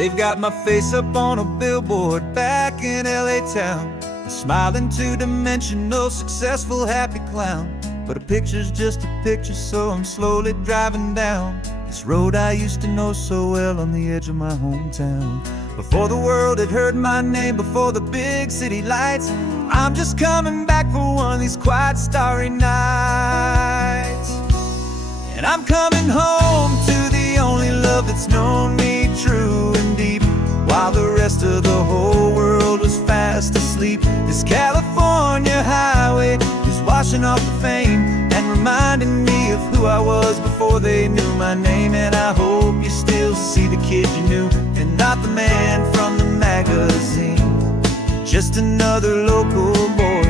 They've got my face up on a billboard back in LA town, a smiling two-dimensional, successful, happy clown. But a picture's just a picture, so I'm slowly driving down this road I used to know so well on the edge of my hometown. Before the world had heard my name, before the big city lights, I'm just coming back for one of these quiet, starry nights. And I'm coming home to the only love that's known me true and deep, while the rest of the whole world was fast asleep. This California highway is washing off the fame and reminding me of who I was before they knew my name. And I hope you still see the kid you knew, and not the man from the magazine. Just another local boy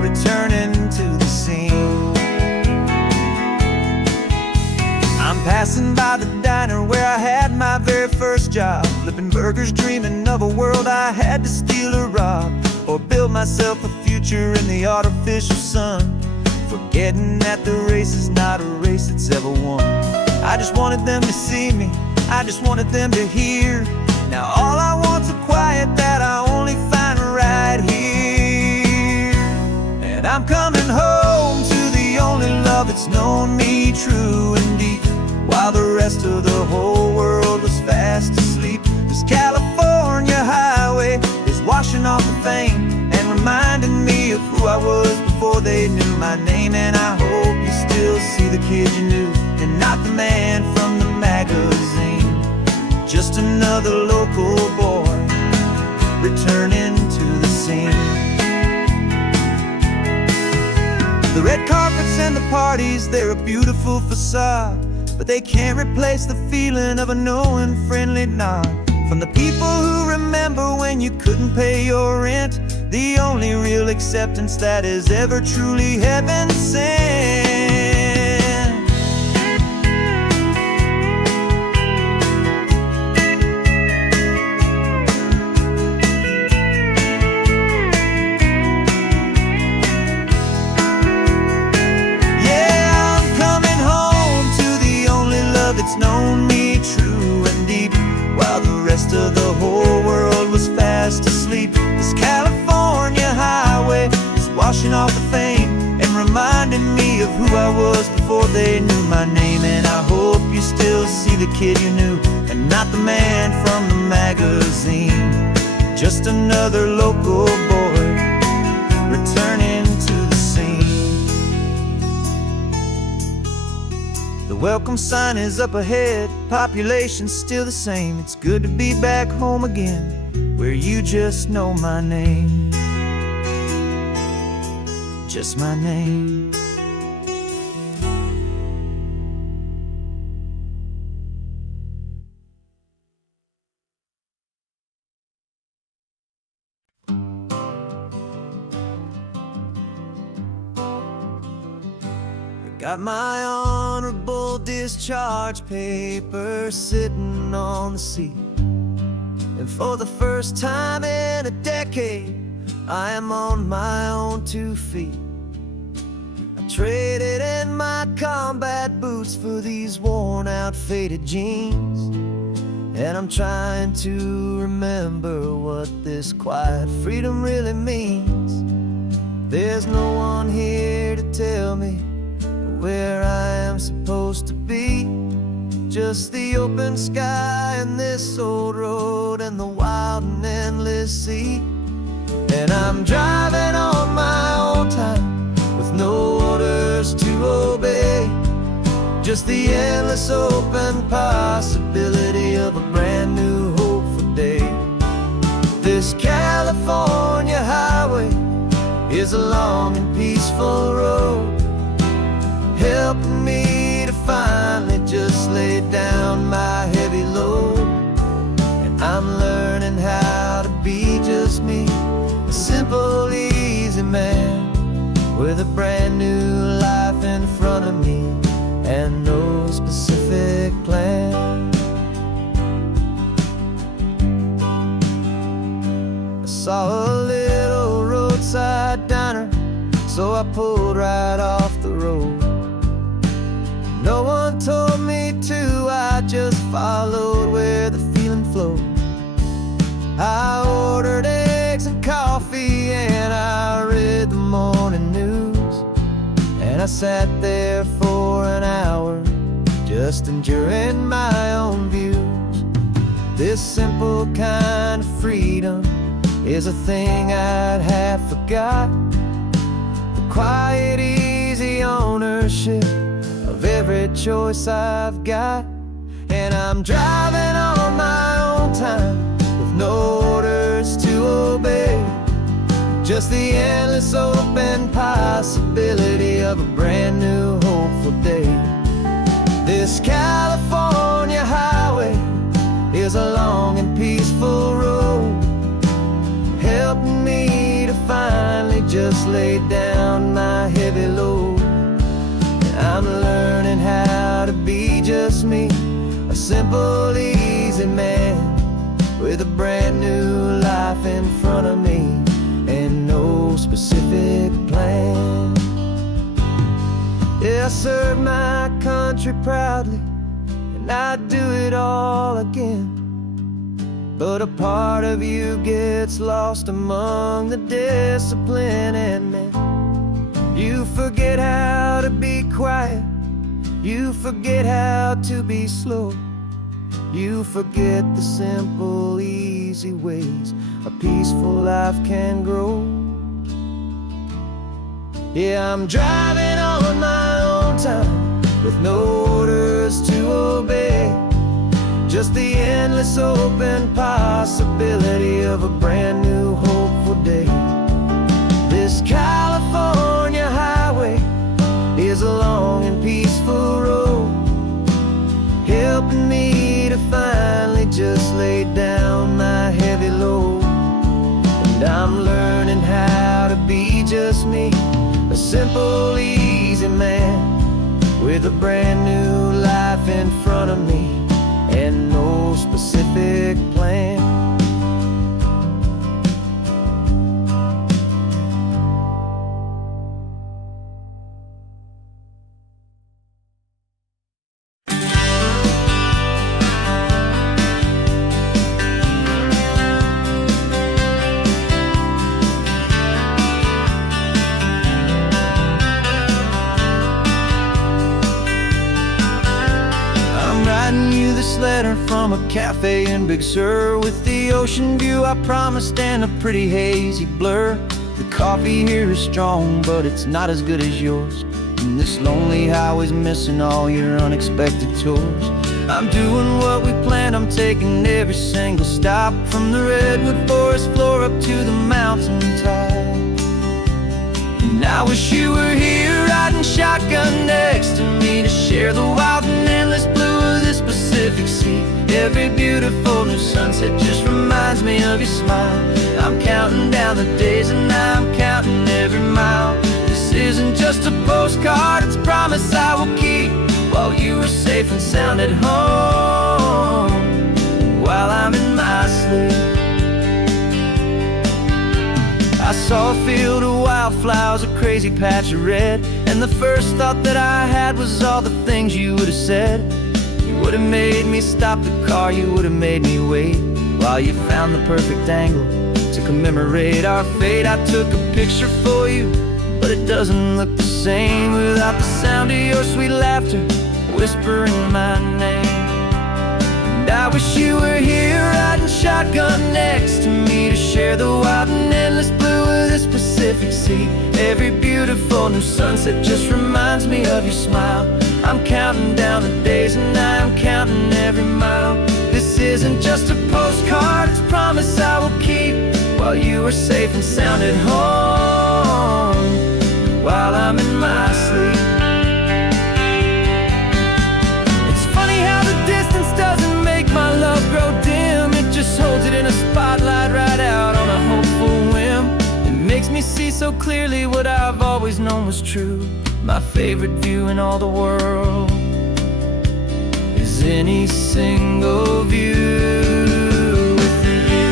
returning to the scene. I'm passing by the diner where I had my very first job, flipping burgers, dreaming of a world I had to steal or rob, or build myself a future in the artificial sun, forgetting that the race is not a race that's ever won. I just wanted them to see me, I just wanted them to hear. Now all I want's a quiet that I only find right here. And I'm coming home to the only love that's known me true and deep, while the rest of the whole world was fast asleep. This California highway is washing off the fame and reminding me of who I was before they knew my name. And I hope you still see the kid you knew, and not the man from the magazine. Just another local boy returning to the scene. The red carpets and the parties, they're a beautiful facade, but they can't replace the feeling of a knowing, friendly nod from the people who remember when you couldn't pay your rent. The only real acceptance that is ever truly heaven sent. It's known me true and deep, while the rest of the whole world was fast asleep. This California highway is washing off the fame and reminding me of who I was before they knew my name. And I hope you still see the kid you knew, and not the man from the magazine. Just another local boy returning to the scene. The welcome sign is up ahead, population's still the same. It's good to be back home again, where you just know my name. Just my name. Got my honorable discharge paper sitting on the seat, and for the first time in a decade, I am on my own 2 feet. I traded in my combat boots for these worn out, faded jeans, and I'm trying to remember what this quiet freedom really means. There's no one here to tell me where I am supposed to be, just the open sky and this old road and the wild and endless sea. And I'm driving on my own time with no orders to obey, just the endless open possibility of a brand new hopeful day. This California highway is a long and peaceful road, helping me to finally just lay down my heavy load. And I'm learning how to be just me, a simple, easy man with a brand new life in front of me and no specific plan. I saw a little roadside diner, so I pulled right off the road. No one told me to, I just followed where the feeling flowed. sat there for an hour, just enduring my own views. This simple kind of freedom is a thing I'd have forgot. The quiet, easy ownership of every choice I've got. And I'm driving on my own time, with no orders to obey. Just the endless open possibility of a brand new hopeful day. This California highway is a long and peaceful road, helping me to finally just lay down my heavy load. And I'm learning how to be just me, a simple, easy man, with a brand new life in front of me, and no specific plan. Yeah, I serve my country proudly, and I'd do it all again. But a part of you gets lost among the discipline and men. You forget how to be quiet, you forget how to be slow. You forget the simple, easy ways a peaceful life can grow. Yeah, I'm driving on my own time, with no orders to obey. Just the endless open possibility of a brand new hopeful day. This California highway is a long and peaceful road, helping me to finally just lay down my heavy load. And I'm learning how to be just me, a simple, easy man, with a brand new life in front of me, and no specific plan. This letter from a cafe in Big Sur, with the ocean view I promised and a pretty hazy blur. The coffee here is strong, but it's not as good as yours, and this lonely highway's missing all your unexpected tours. I'm doing what we planned, I'm taking every single stop, from the redwood forest floor up to the mountain top. And I wish you were here, riding shotgun next to me, to share the wild and endless blue of this Pacific Sea. Every beautiful new sunset just reminds me of your smile. I'm counting down the days and I'm counting every mile. This isn't just a postcard, it's a promise I will keep, while you are safe and sound at home, while I'm in my sleep. I saw a field of wildflowers, a crazy patch of red, and the first thought that I had was all the things you would have said. You would have made me stop the car, you would have made me wait, while you found the perfect angle to commemorate our fate. I took a picture for you, but it doesn't look the same without the sound of your sweet laughter whispering my name. And I wish you were here, riding shotgun next to me, to share the wild and endless blue of this Pacific Sea. Every beautiful new sunset just reminds me of your smile. I'm counting down the days and I'm counting every mile. This isn't just a postcard, it's a promise I will keep, while you are safe and sound at home, while I'm in my sleep. It's funny how the distance doesn't make my love grow dim, it just holds it in a spotlight right out on a hopeful whim. It makes me see so clearly what I've always known was true. My favorite view in all the world is any single view with you.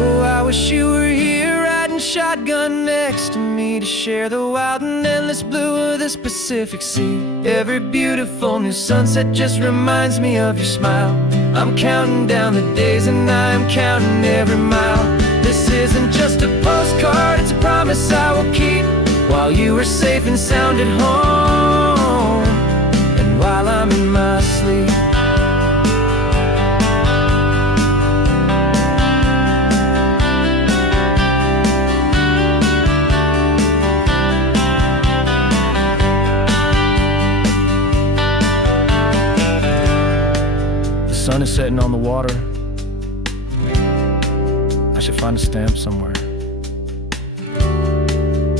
Oh, I wish you were here, riding shotgun next to me, me to share the wild and endless blue of this Pacific Sea. Every beautiful new sunset just reminds me of your smile. I'm counting down the days and I am counting every mile. This isn't just a postcard, it's a promise I will keep, while you are safe and sound at home, and while I'm in my sleep. The sun is setting on the water. I should find a stamp somewhere.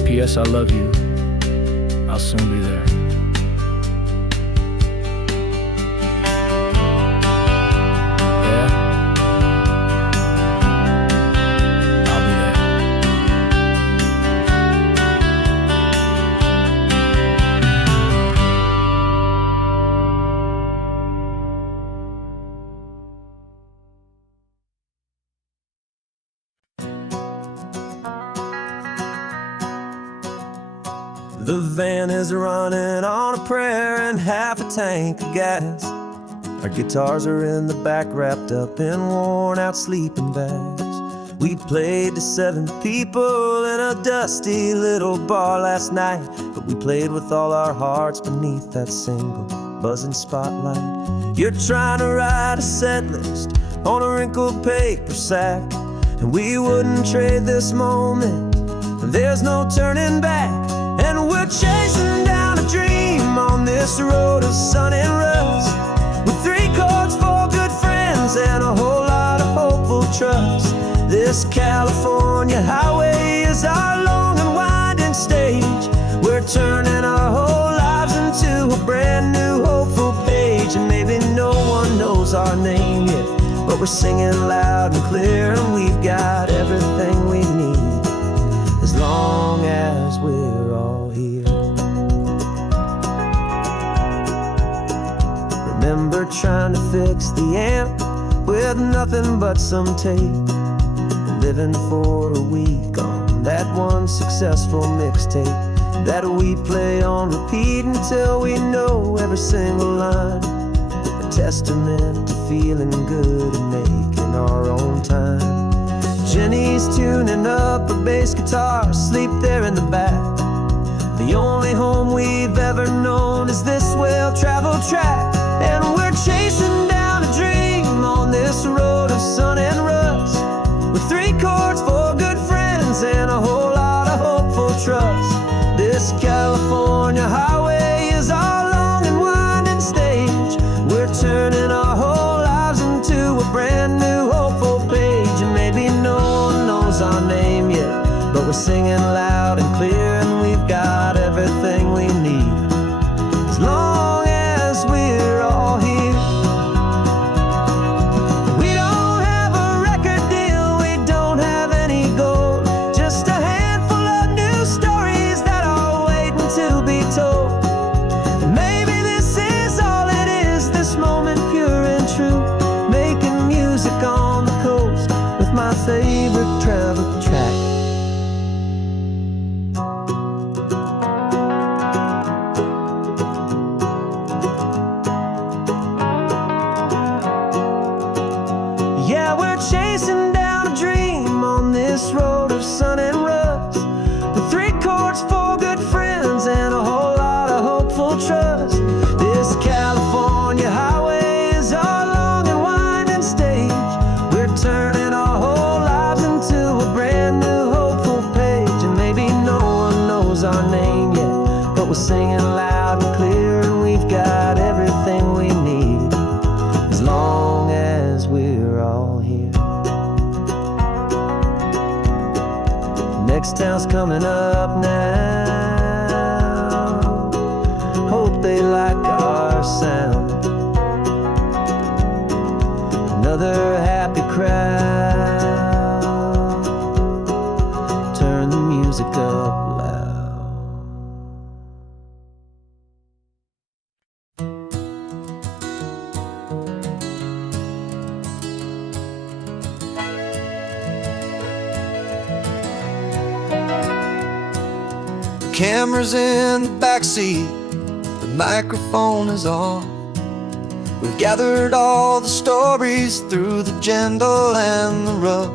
P.S. I love you. I'll soon be there. Yeah? I'll be there. The van is running on a prayer and half a tank of gas. Our guitars are in the back, wrapped up in worn-out sleeping bags. We played to 7 people in a dusty little bar last night, but we played with all our hearts beneath that single buzzing spotlight. You're trying to write a set list on a wrinkled paper sack, and we wouldn't trade this moment. There's no turning back. And we're chasing down a dream on this road of sun and rust, with 3 chords, 4 good friends, and a whole lot of hopeful trust. This California highway is our long and winding stage. We're turning our whole lives into a brand new hopeful page. And maybe no one knows our name yet, but we're singing loud and clear, and we've got everything we need, as long as we're all here. Remember trying to fix the amp with nothing but some tape, living for a week on that one successful mixtape that we play on repeat until we know every single line. A testament to feeling good and making our own time. Jenny's tuning up her bass guitar, asleep there in the back. The only home we've ever known is this well-traveled track. And we're chasing down a dream on this road of sun and rust, with 3 chords, 4 good friends, and a whole lot of hopeful trust. This California highway is our long and winding stage. We're turning our whole lives into a brand new hopeful page. And maybe no one knows our name yet, but we're singing loud and clear, and we've got everything we need, as long as we're all here. We don't have a record deal, we don't have any gold, just a handful of new stories that are waiting to be told. And maybe this is all it is, this moment pure and true, making music on the coast with my favorite travel track. Yeah, we're chasing down a dream on this road of sun and rust, with 3 chords, 4 good friends, and a whole lot of hopeful trust. This California highway is our long and winding stage. We're turning our whole lives into a brand new hopeful page. And maybe no one knows our name yet, but we're singing loud and clear, and we've got everything we need, as long as we're all here. Next town's coming up now, hope they like our sound. Another happy crowd, turn the music up loud. camera's in the backseat, the microphone is on. We've gathered all the stories through the gentle and the rough.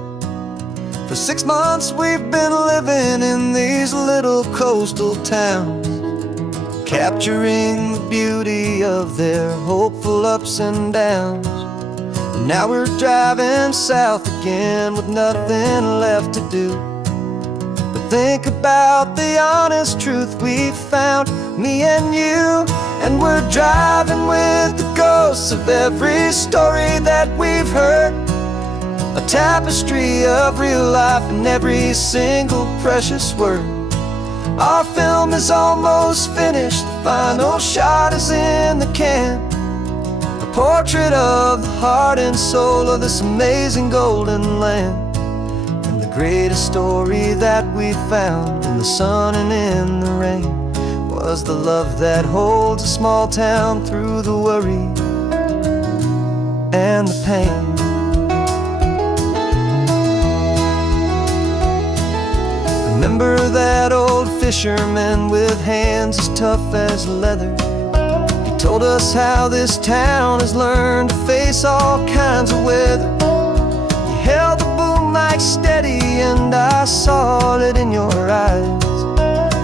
For 6 months we've been living in these little coastal towns, capturing the beauty of their hopeful ups and downs. And now we're driving south again with nothing left to do but think about the honest truth we found, me and you. And we're driving with the ghosts of every story that we've heard, a tapestry of real life in every single precious word. Our film is almost finished, the final shot is in the can, a portrait of the heart and soul of this amazing golden land. And the greatest story that we found in the sun and in the rain was the love that holds a small town through the worry and the pain. Remember that old fisherman with hands as tough as leather? He told us how this town has learned to face all kinds of weather. You held the boom mic steady and I saw it in your eyes.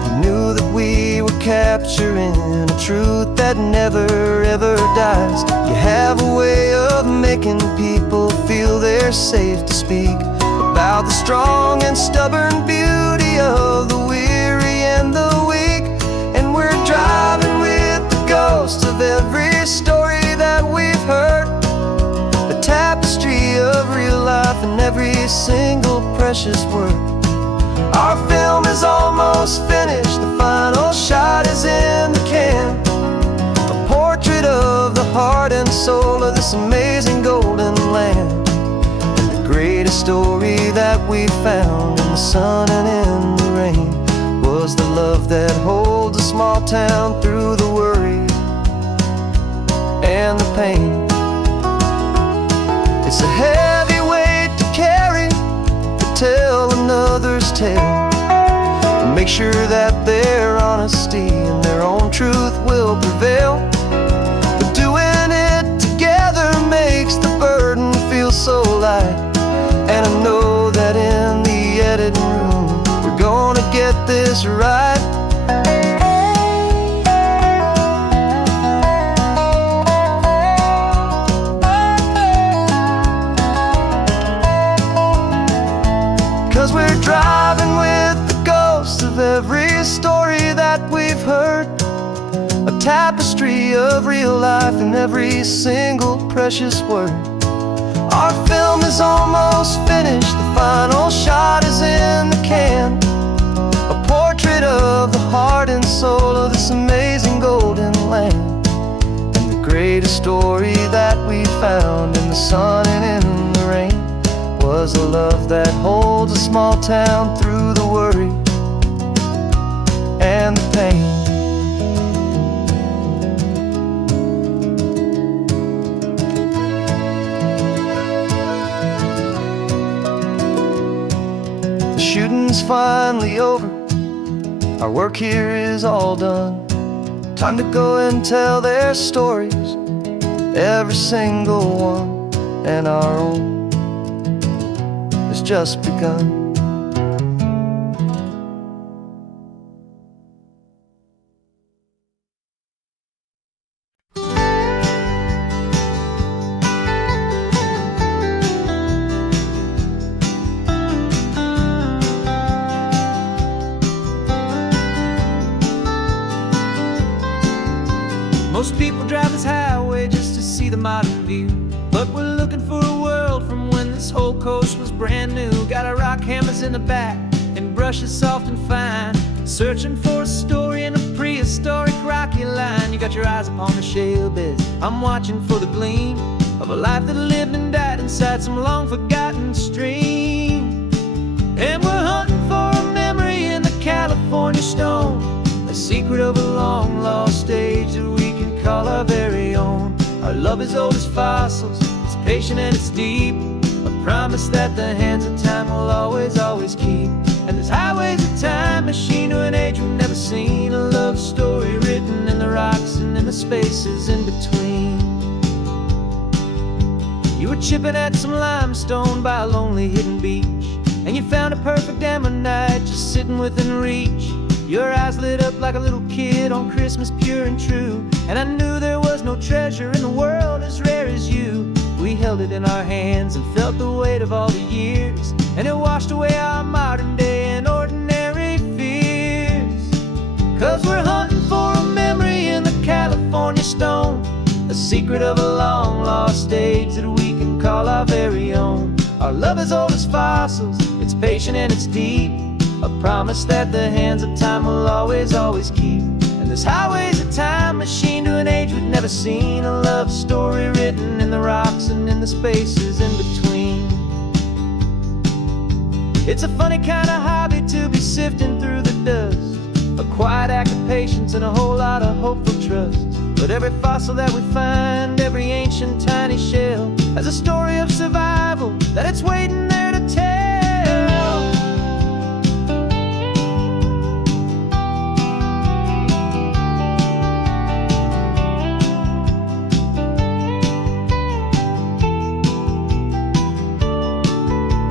You knew that we were capturing a truth that never ever dies. You have a way of making people feel they're safe to speak about the strong and stubborn beauty of the weary and the weak. And we're driving with the ghosts of every story that we've heard, a tapestry of real life in every single precious word. Our film is almost finished, the final shot is in the can, a portrait of the heart and soul of this amazing golden land. Greatest story that we found in the sun and in the rain was the love that holds a small town through the worry and the pain. It's a heavy weight to carry, to tell another's tale, and make sure that their honesty and their own truth will prevail. But doing it together makes the burden feel so light. And I know that in the editing room we're gonna get this right. 'Cause we're driving with the ghosts of every story that we've heard, a tapestry of real life in every single precious word. Our film is almost finished, the final shot is in the can, a portrait of the heart and soul of this amazing golden land. And the greatest story that we found in the sun and in the rain was the love that holds a small town through the worry and the pain. Shooting's finally over, our work here is all done. Time to go and tell their stories, every single one, and our own has just begun. Most people drive this highway just to see the modern view, but we're looking for a world from when this whole coast was brand new. Got our rock hammers in the back and brushes soft and fine, searching for a story in a prehistoric rocky line. You got your eyes upon the shale beds, I'm watching for the gleam of a life that lived and died inside some long forgotten stream. And we're hunting for a memory in the California stone, a secret of a long lost age that we can call our very own. Our love is old as fossils, it's patient and it's deep, a promise that the hands of time will always, always keep. And this highway's a time machine to an age we've never seen. A love story written in the rocks and in the spaces in between. You were chipping at some limestone by a lonely hidden beach, and you found a perfect ammonite just sitting within reach. Your eyes lit up like a little kid on Christmas, pure and true. And I knew there was no treasure in the world as rare as you. We held it in our hands and felt the weight of all the years, and it washed away our modern day and ordinary fears. 'Cause we're hunting for a memory in the California stone, a secret of a long lost age that we can call our very own. Our love is old as fossils, it's patient and it's deep, a promise that the hands of time will always, always keep. And this highway's a time machine to an age we've never seen. A love story written in the rocks and in the spaces in between. It's a funny kind of hobby to be sifting through the dust, a quiet act of patience and a whole lot of hopeful trust. But every fossil that we find, every ancient tiny shell, has a story of survival that it's waiting there to tell.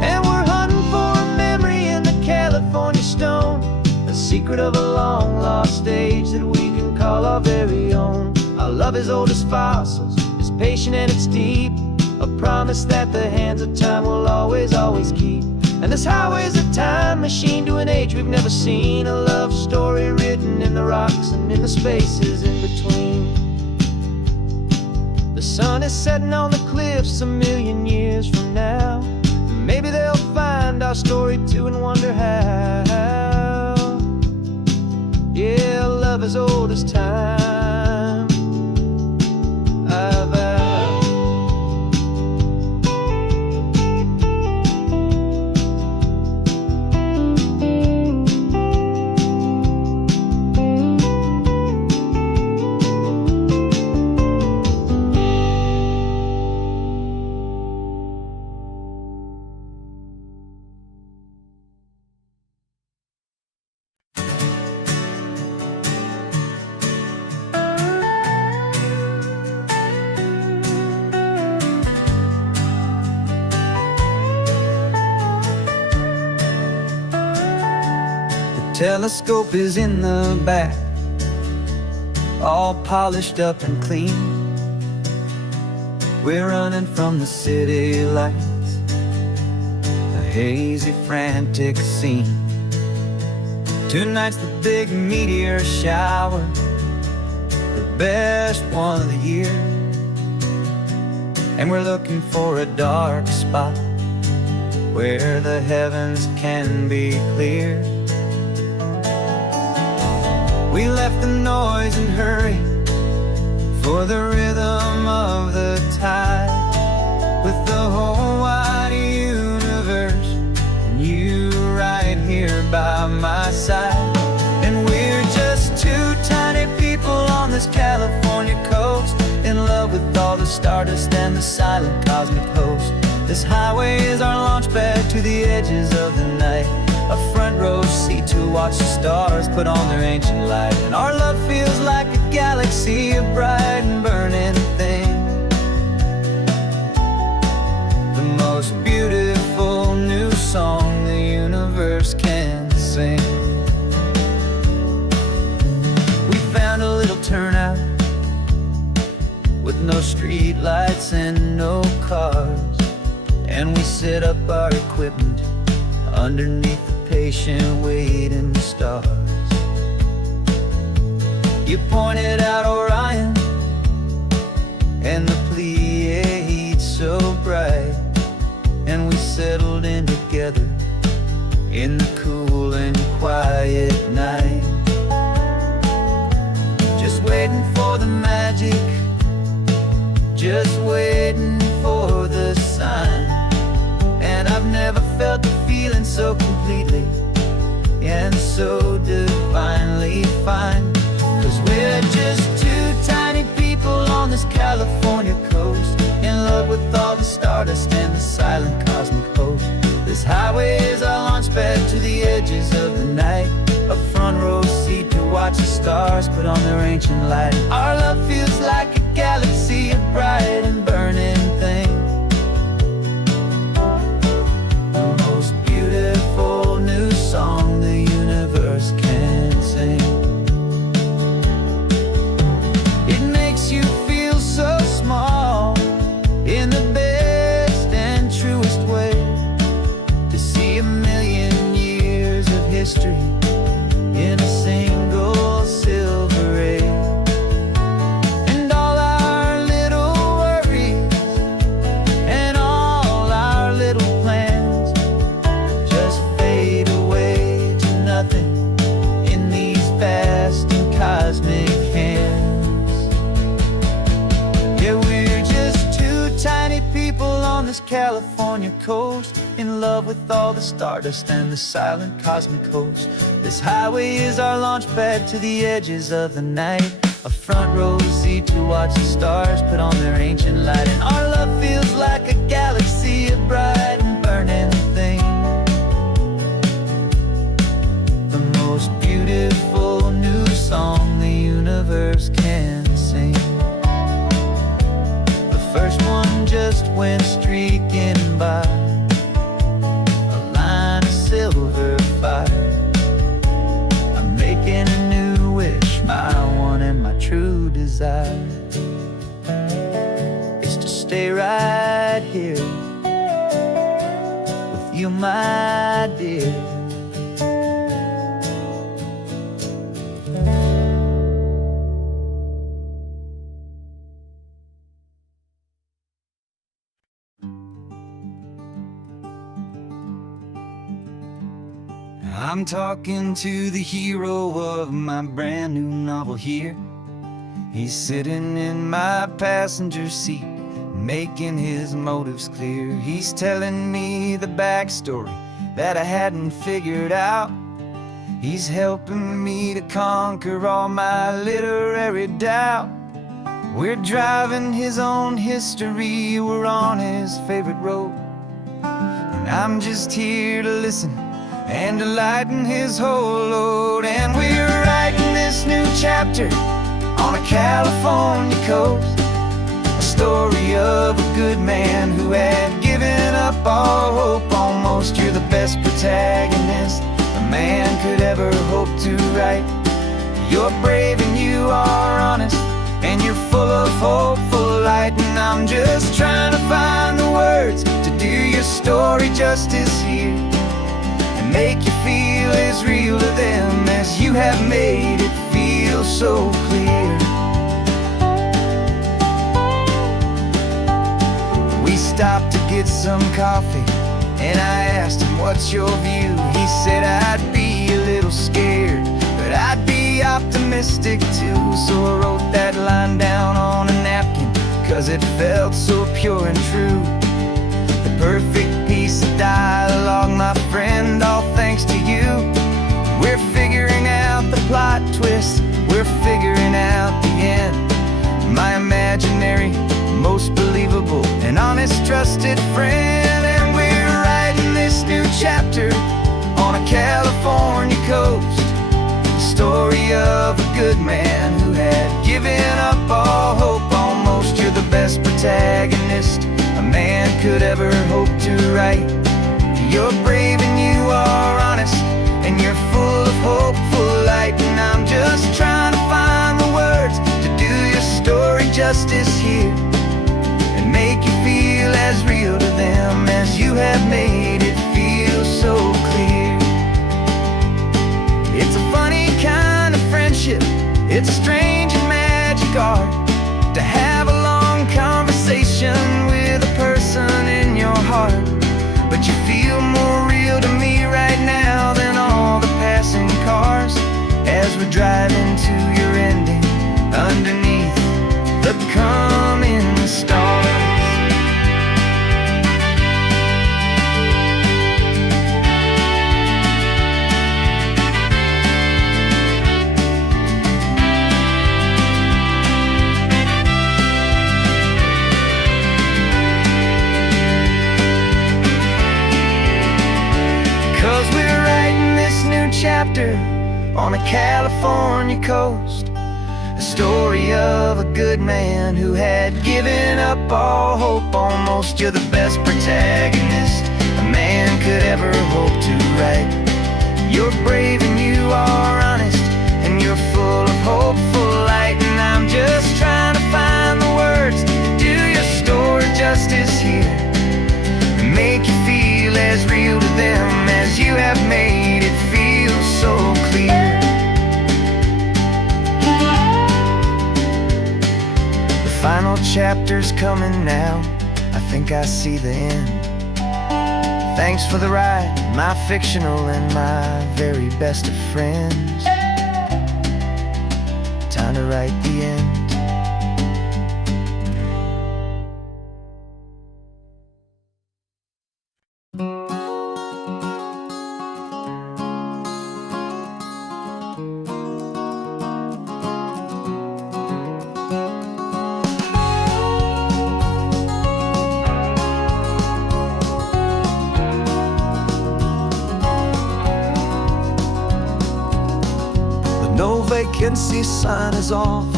And we're hunting for a memory in the California stone, a secret of a long lost age that we can call our very own. Our love is old as fossils, it's patient and it's deep, a promise that the hands of time will always, always keep. And this highway's a time machine to an age we've never seen. A love story written in the rocks and in the spaces in between. The sun is setting on the cliffs a million years from now. Maybe they'll find our story too and wonder how. Yeah, love is old as time. Telescope is in the back, all polished up and clean. We're running from the city lights, a hazy, frantic scene. Tonight's the big meteor shower, the best one of the year. And we're looking for a dark spot where the heavens can be clear. We left the noise and hurry for the rhythm of the tide, with the whole wide universe and you right here by my side. And we're just two tiny people on this California coast, in love with all the stardust and the silent cosmic host. This highway is our launch pad to the edges of the night, a front row seat to watch the stars put on their ancient light. And our love feels like a galaxy, a bright and burning thing, the most beautiful new song the universe can sing. We found a little turnout with no street lights and no cars, and we set up our equipment underneath the patient waiting stars. You pointed out Orion and the Pleiades so bright, and we settled in together in the cool and quiet night, just waiting for the magic, just waiting for the sign. And I've never felt the feeling so completely and so divinely fine. 'Cause we're just two tiny people on this California coast, in love with all the stardust and the silent cosmic host. This highway is our launch pad to the edges watch the stars put on their ancient light. Our love feels like a galaxy of bright and burning things. The most beautiful new song the universe can sing. It makes you feel so small in the best and truest way, to see a million years of history in a single silver ray. And all our little worries and all our little plans just fade away to nothing in these vast and cosmic hands. Yeah, we're just two tiny people on this California coast, in love with all the stardust and the silent cosmic host. This highway is our launch pad to the edges of the night, a front row seat to watch the stars put on their ancient light. And our love feels like a galaxy of bright and burning things. The most beautiful new song the universe can sing. The first one just went streaking by, a line of silver fire. I'm making a new wish, my one and my true desire is to stay right here with you, my dear. I'm talking to the hero of my brand new novel here. He's sitting in my passenger seat, making his motives clear. He's telling me the backstory that I hadn't figured out. He's helping me to conquer all my literary doubt. We're driving his own history, we're on his favorite road, and I'm just here to listen and to lighten his whole load. And we're writing this new chapter on a California coast, a story of a good man who had given up all hope almost. You're the best protagonist a man could ever hope to write. You're brave and you are honest, and you're full of hopeful light. And I'm just trying to find the words to do your story justice here, make you feel as real to them as you have made it feel so clear. We stopped to get some coffee, and I asked him, what's your view? He said, I'd be a little scared, but I'd be optimistic too. So I wrote that line down on a napkin, 'cause it felt so pure and true. The perfect piece of dialogue, my friend, all thanks to you. We're figuring out the plot twist, we're figuring out the end. My imaginary, most believable and honest trusted friend. And we're writing this new chapter on a California coast, the story of a good man who had given up all hope almost. You're the best protagonist a man could ever hope to write. You're brave and you are honest, and you're full of hopeful light. And I'm just trying to find the words to do your story justice here, and make you feel as real to them as you have made it feel so clear. It's a funny kind of friendship, it's a strange and magic art to have a long conversation with a person in your heart. But you feel more real to me right now than all the passing cars, as we're driving to your ending underneath the coming stars. 'Cause we're writing this new chapter on a California coast. A story of a good man who had given up all hope almost. You're the best protagonist a man could ever hope to write. You're brave and you are honest, and you're full of hopeful light. And I'm just trying to find the words to do your story justice here, and make you feel as real to them as you have made it feel so clear. The final chapter's coming now, I think I see the end. Thanks for the ride, my fictional and my very best of friends. Time to write the end. No vacancy sign is off,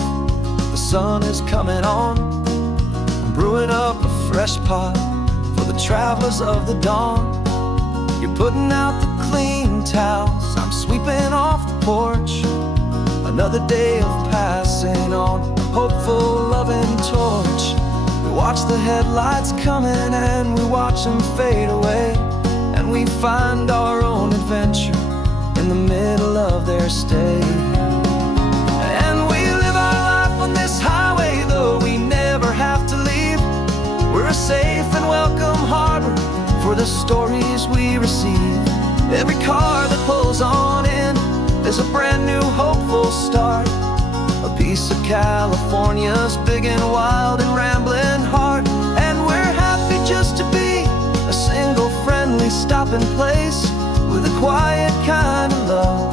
the sun is coming on. I'm brewing up a fresh pot for the travelers of the dawn. You're putting out the clean towels, I'm sweeping off the porch. Another day of passing on, a hopeful loving torch. We watch the headlights coming and we watch them fade away, and we find our own adventure in the middle of their stay. And we live our life on this highway, though we never have to leave. We're a safe and welcome harbor for the stories we receive. Every car that pulls on in is a brand new hopeful start, a piece of California's big and wild and rambling heart. And we're happy just to be a single friendly stopping place, with a quiet kind of love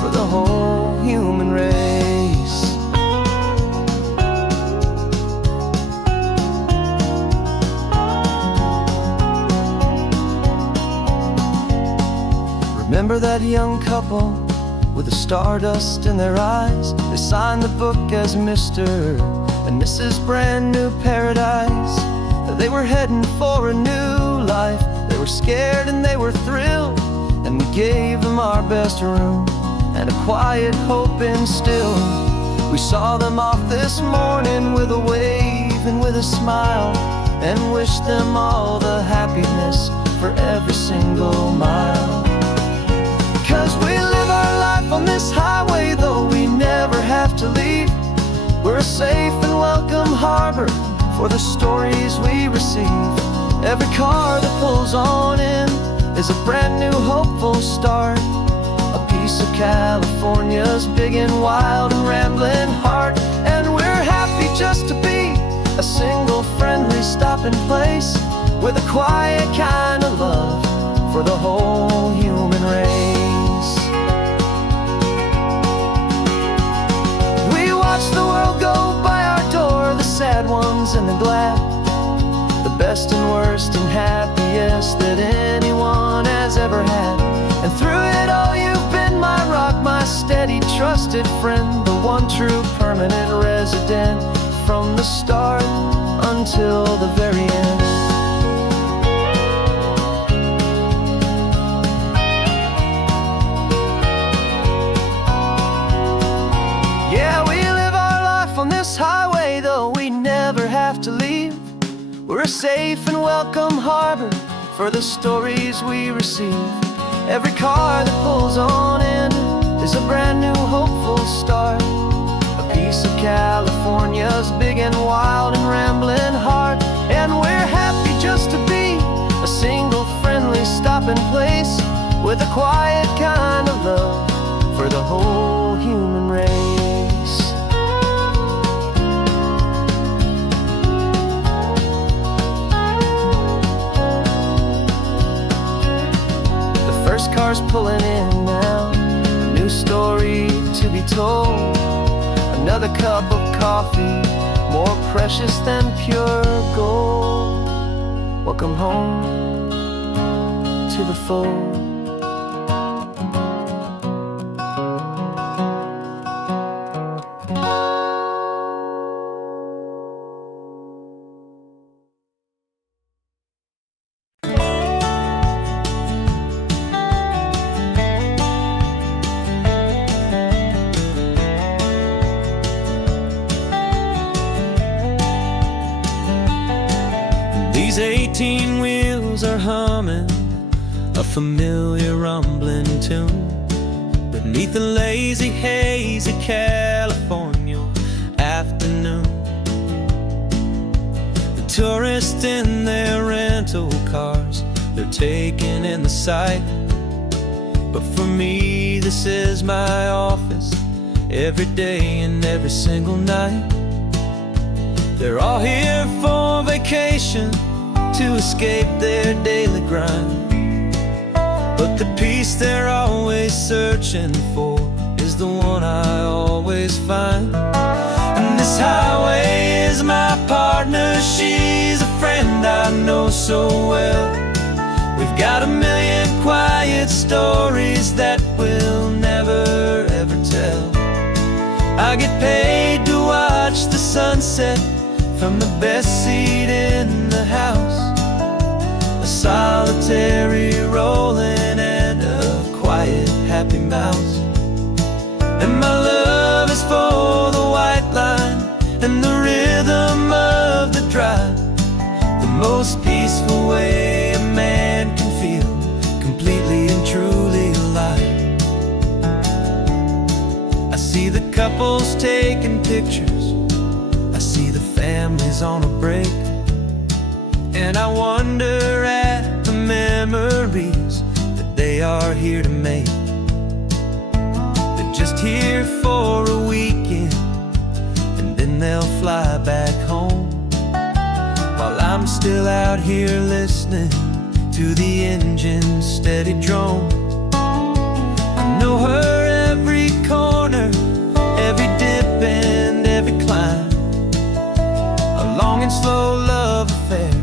for the whole human race. Remember that young couple with the stardust in their eyes? They signed the book as Mr. and Mrs. Brand New Paradise. They were heading for a new life. They were scared and they were thrilled, and we gave them our best room and a quiet hope instilled. We saw them off this morning with a wave and with a smile, and wished them all the happiness for every single mile. 'Cause we live our life on this highway, though we never have to leave. We're a safe and welcome harbor for the stories we receive. Every car that pulls on in is a brand new hopeful start, a piece of California's big and wild and rambling heart. And we're happy just to be a single friendly stopping place, with a quiet kind of love for the whole human race. We watch the world go by our door, the sad ones and the glad, the best and worst and happiest that anyone has ever had. And through it all you've been my rock, my steady trusted friend, the one true permanent resident, from the start until the very end. Yeah, we live our life on this highway, though we never have to leave. We're a safe and welcome harbor for the stories we receive. Every car that pulls on in is a brand new hopeful start, a piece of California's big and wild and rambling heart. And we're happy just to be a single friendly stopping place, with a quiet kind of love for the whole human race. Cars pulling in now, a new story to be told. Another cup of coffee, more precious than pure gold. Welcome home to the fold. 18 wheels are humming a familiar rumbling tune beneath the lazy haze of California afternoon. The tourists in their rental cars, they're taking in the sight. But for me, this is my office, every day and every single night. They're all here for vacation, to escape their daily grind. But the peace they're always searching for is the one I always find. And this highway is my partner, she's a friend I know so well. We've got a million quiet stories that we'll never ever tell. I get paid to watch the sunset from the best seat in the house. A solitary rolling and a quiet happy mouse. And my love is for the white line and the rhythm of the drive. The most peaceful way a man can feel completely and truly alive. I see the couples taking pictures, I see the families on a break, and I wonder at the memories that they are here to make. They're just here for a weekend, and then they'll fly back home, while I'm still out here listening to the engine's steady drone. I know her every corner, every dip and every climb. A long and slow love affair,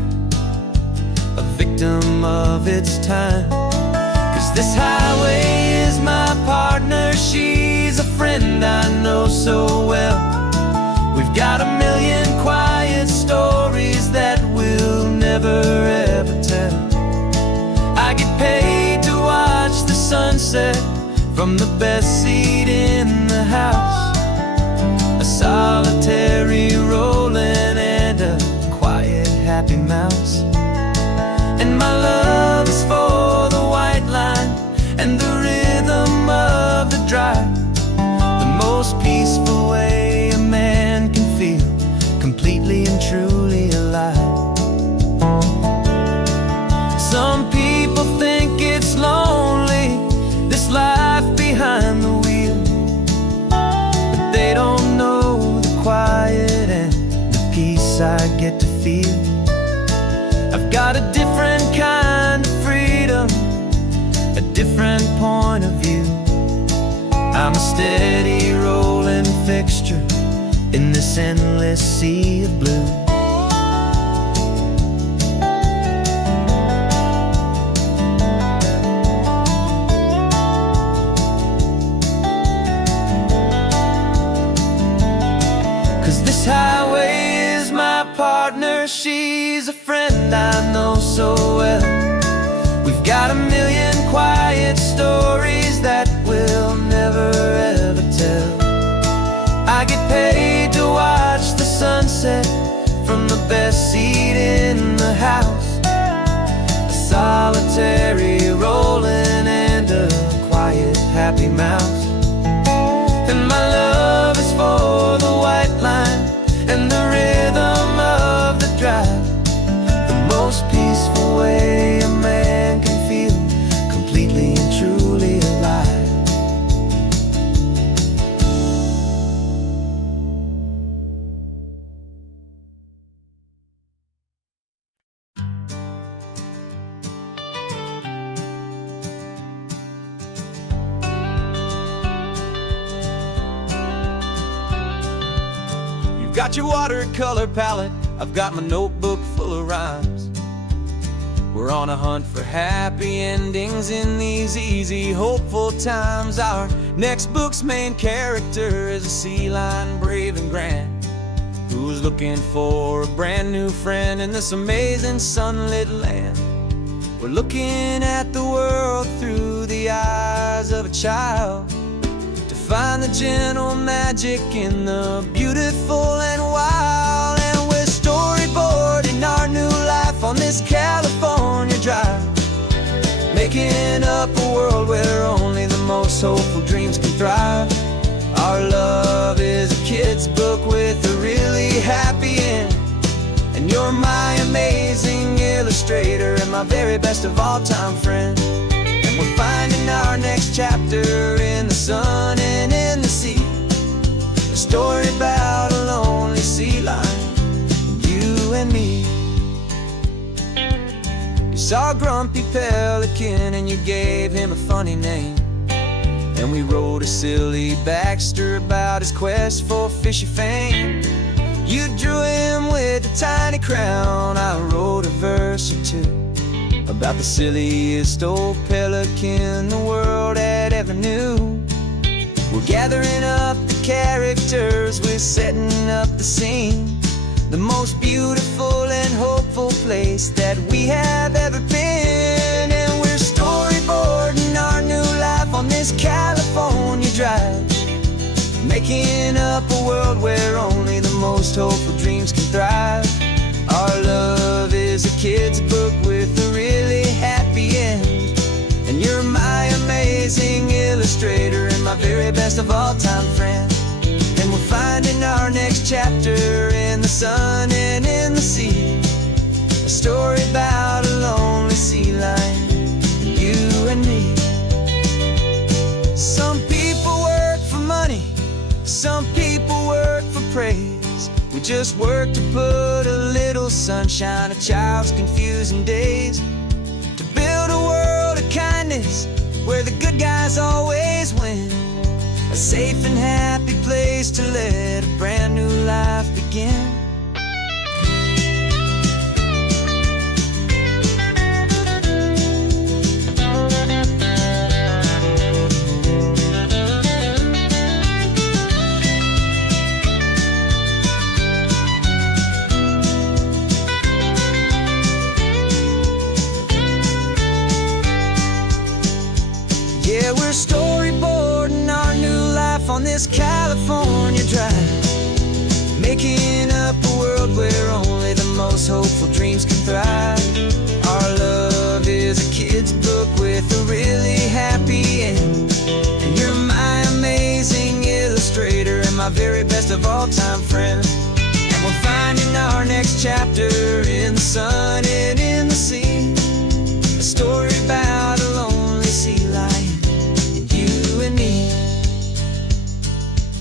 a victim of its time. 'Cause this highway is my partner, she's a friend I know so well. We've got a million quiet stories that we'll never ever tell. I get paid to watch the sunset from the best seat in the house. A solitary rolling and a quiet happy mouse. And my love is for the white line and the rhythm of the drive. The most peaceful way a man can feel completely and truly alive. Some people think it's lonely, this life behind the wheel, but they don't know the quiet and the peace I get to feel. I've got a different kind of freedom, a different point of view. I'm a steady rolling fixture in this endless sea of blue. 'Cause this highway is my partner, she's a friend I know so well. We've got a million quiet stories that we'll never ever tell. I get paid to watch the sunset from the best seat in the house. A solitary rolling and a quiet happy mouse. And my love is for the white line and the rhythm of the drive. The most peaceful way a man can feel completely and truly alive. Got your watercolor palette, I've got my notebook full of rhymes. We're on a hunt for happy endings in these easy, hopeful times. Our next book's main character is a sea lion, brave and grand, who's looking for a brand new friend in this amazing sunlit land. We're looking at the world through the eyes of a child, find the gentle magic in the beautiful and wild. And we're storyboarding our new life on this couch. up a world where only the most hopeful dreams can thrive. Our love is a kid's book with a really happy end, and you're my amazing illustrator and my very best of all-time friend. And we're finding our next chapter in the sun and in the sea, a story about a lonely sea lion, you and me. You saw a grumpy pelican and you gave him a funny name, and we wrote a silly Baxter about his quest for fishy fame. You drew him with a tiny crown, I wrote a verse or two about the silliest old pelican the world had ever knew. We're gathering up the characters, we're setting up the scene, the most beautiful and hopeful place that we have ever been. And we're storyboarding our new life on this California drive, making up a world where only the most hopeful dreams can thrive. Our love is a kid's book with a really happy end, and you're my amazing illustrator and my very best of all-time friend. And we're finding our next chapter in the sun and in the sea, a story about a lonely sea lion, you and me. Some people work for money, some people work for praise. We just work to put a little sunshine, a child's confusing days, to build a world of kindness where the good guys always win, a safe and happy place to let a brand new life begin. Yeah, we're storyboarding our new life on this California drive, making up a world where only the most hopeful dreams can thrive. Our love is a kid's book with a really happy end, and you're my amazing illustrator and my very best of all-time friend. And we're finding our next chapter in the sun and in the sea, a story about a lonely sea lion, you and me.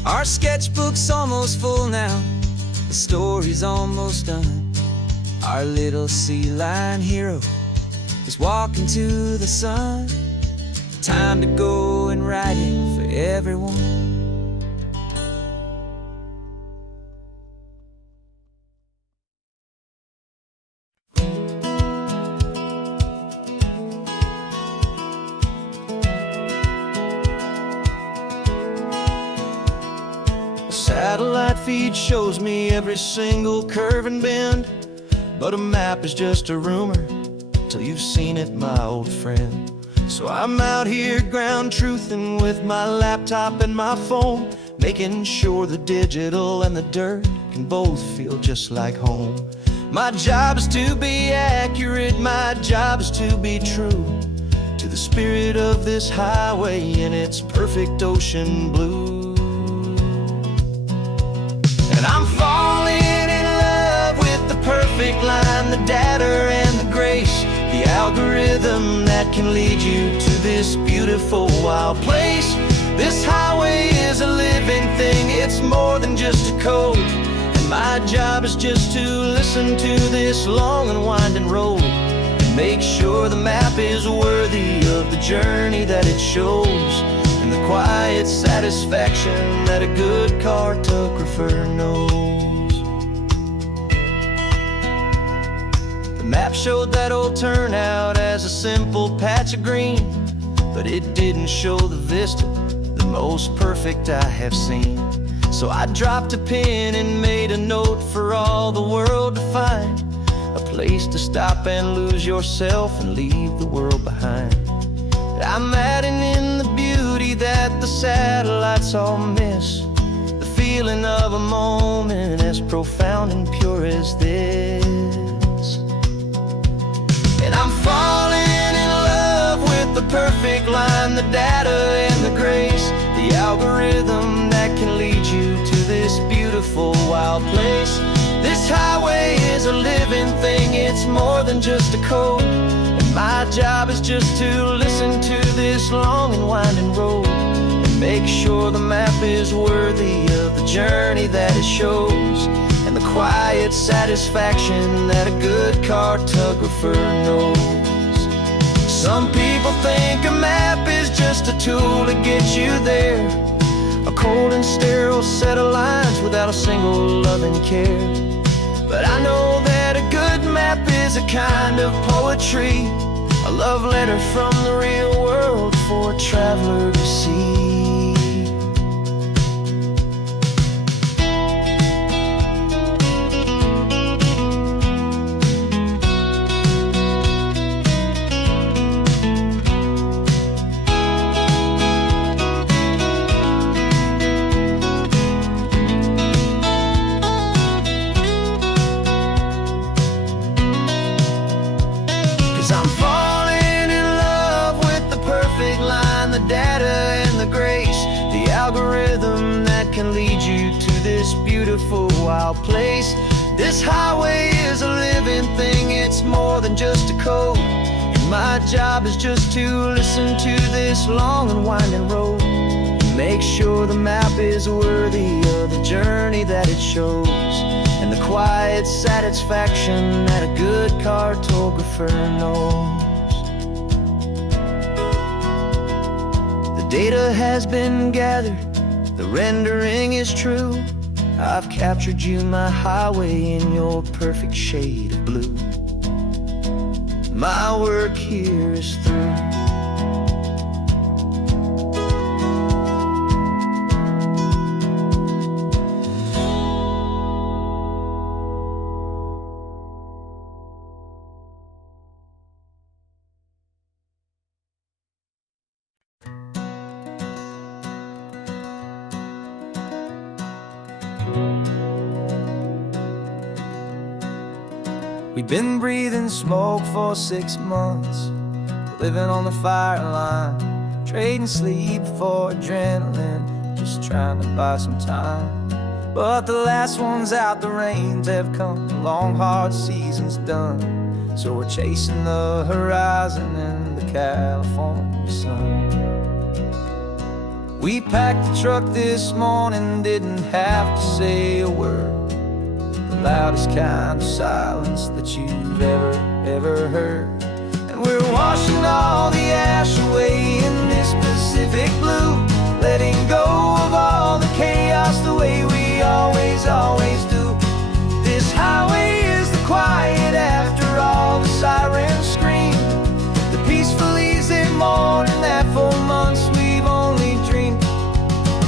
Our sketchbook's almost full now, the story's almost done. Our little sea lion hero is walking to the sun. Time to go and write it for everyone. Satellite feed shows me every single curve and bend, but a map is just a rumor till you've seen it, my old friend. So I'm out here ground truthing with my laptop and my phone, making sure the digital and the dirt can both feel just like home. My job is to be accurate, my job is to be true to the spirit of this highway in its perfect ocean blue. And I'm falling in love with the perfect line, the data and the grace, the algorithm that can lead you to this beautiful wild place. This highway is a living thing, it's more than just a code, and my job is just to listen to this long and winding road and make sure the map is worthy of the journey that it shows, and the quiet satisfaction that a good cartographer knows. The map showed that old turnout as a simple patch of green, but it didn't show the vista, the most perfect I have seen. So I dropped a pin and made a note for all the world to find, a place to stop and lose yourself and leave the world behind. I'm adding in the beauty that the satellites all miss, the feeling of a moment as profound and pure as this. And I'm falling in love with the perfect line, the data and the grace, the algorithm that can lead you to this beautiful wild place. This highway is a living thing, it's more than just a code. And my job is just to listen to this long and winding road and make sure the map is worthy of the journey that it shows, and the quiet satisfaction that a good cartographer knows. Some people think a map is just a tool to get you there, a cold and sterile set of lines without a single loving care. But I know that a good map is a kind of poetry, a love letter from the real world for a traveler to see. 'Cause I'm falling in love with the perfect line, the data and the grace, the algorithm that can lead you to this beautiful wild place. This highway is a living thing, it's more than just a code. And my job is just to listen to this long and winding road and make sure the map is worthy of the journey that it shows, and the quiet satisfaction that a good cartographer knows. The data has been gathered, the rendering is true. I've captured you, my highway, in your perfect shade of blue. My work here is through. We've been breathing smoke for 6 months, living on the fire line, trading sleep for adrenaline, just trying to buy some time. But the last one's out, the rains have come, the long hard season's done. So we're chasing the horizon in the California sun. We packed the truck this morning, didn't have to say a word, the loudest kind of silence that you've ever heard. And we're washing all the ash away in this Pacific blue, letting go of all the chaos the way we always do. This highway is the quiet after all the sirens scream, the peaceful easy morning that for months we've only dreamed.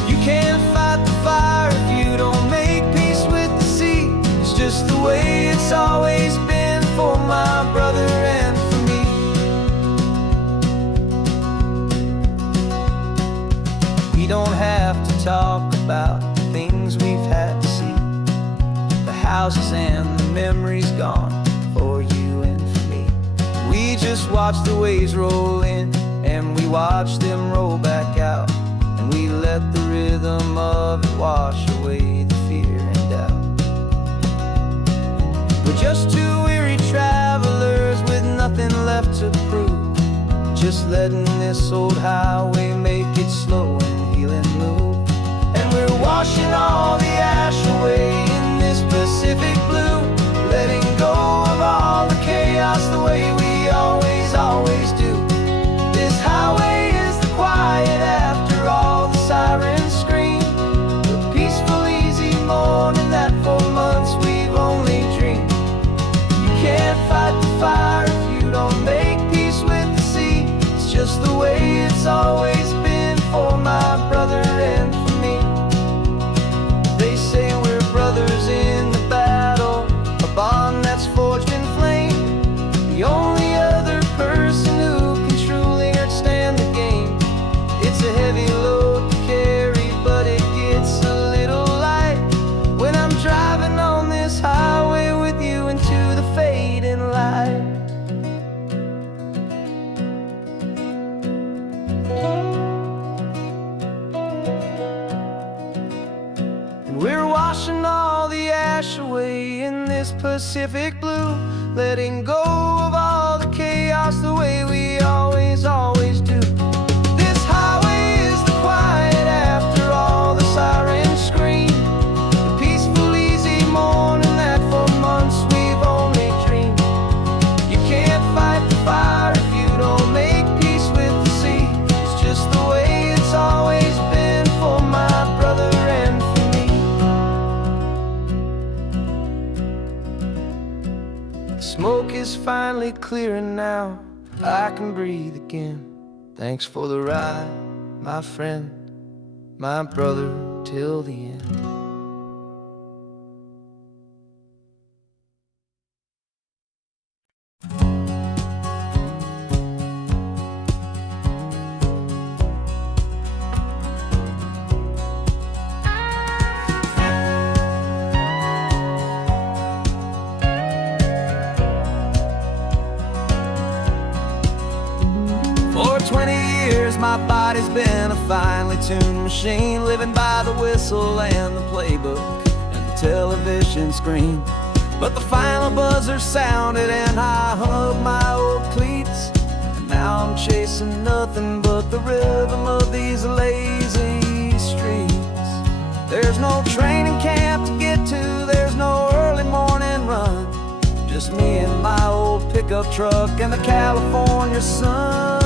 You can't fight the fire if you don't make peace with the sea. It's just the way it's always been for my brother and for me. We don't have to talk about the things we've had to see, the houses and the memories gone for you and for me. We just watch the waves roll in and we watch them roll back out, and we let the rhythm of it wash away the fear and doubt. We're just two weary travelers with nothing left to prove, just letting this old highway make it slow and healing move. And we're washing all the ash away in this Pacific blue, letting go of all the chaos the way we always do. This highway is the quiet after all the sirens scream, the peaceful easy morning that for months we've only dreamed. You can't fight the fire if you don't make peace with the sea. It's just the way it's always Pacific blue, letting go of all the chaos the way we always do. This highway is the quiet after all the sirens scream, the peaceful, easy morning that for months we've only dreamed. You can't fight the fire if you don't make peace with the sea. It's just the way it's always been for my brother and for me. The smoke is finally clearing now, I can breathe again. Thanks for the ride, my friend, my brother, till the end. For 20 years my body's been a finely tuned machine, living by the whistle and the playbook and the television screen. But the final buzzer sounded and I hung up my old cleats, and now I'm chasing nothing but the rhythm of these lazy streets. There's no training camp to get to, there's no early morning run, just me and my old pickup truck and the California sun.